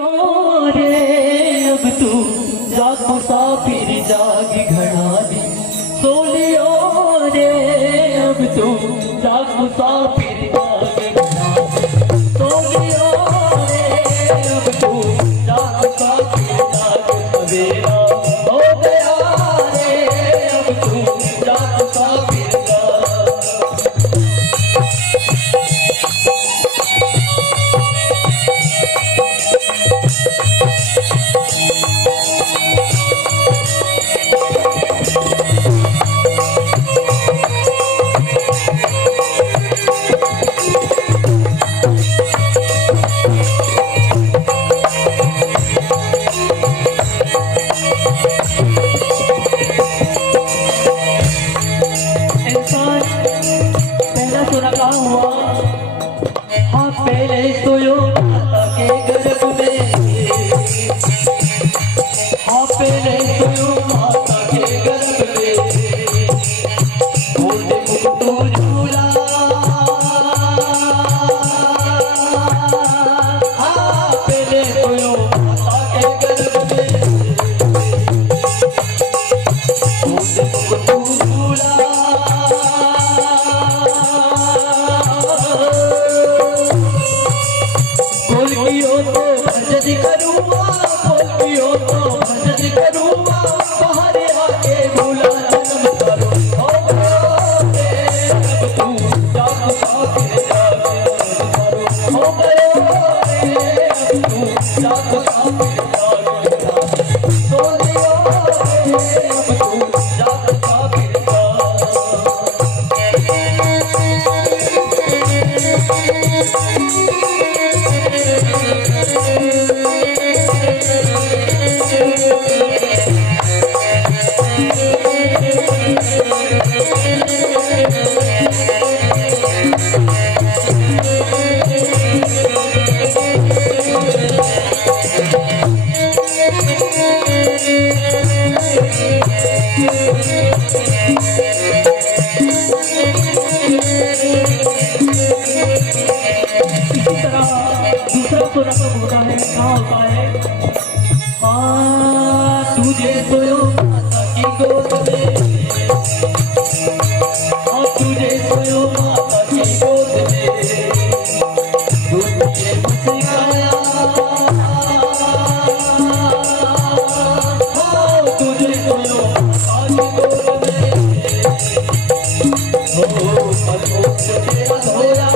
रे अब तू जाग मुसाफिर जाग घड़ा दी सोलियो रे अब तू जाग मुसाफिर जाग घड़ा दी सोलियो रे अब तू जाग मुसाफिर जाग सवेरा हो गया रे अब तू जाग मुसाफिर पहले सोयो माता के गर्भ में, हाँ पहले सोयो माता के गर्भ में, बोले मुकुटो झूला, हाँ पहले सोयो माता के गर्भ में, बोले मुकुटो झूला। बोलियो तो भजन करूँगा, बोलियो तो भजन करूँगा, बाहर आके भूला जन्म करो हो गए अब तू जाग मुसाफिर जाग करो हो गए अब तू जाग मुसाफिर जाग सोनियो अब तू जाग मुसाफिर दूसरा सुर होता है क्या होता है तुझे सोयो माता की गोद में, तुझे सोयो माता की गोद में, तुझे मुस्काया तुझे सोयो माता की गोद में, पलकों से तेरा धोया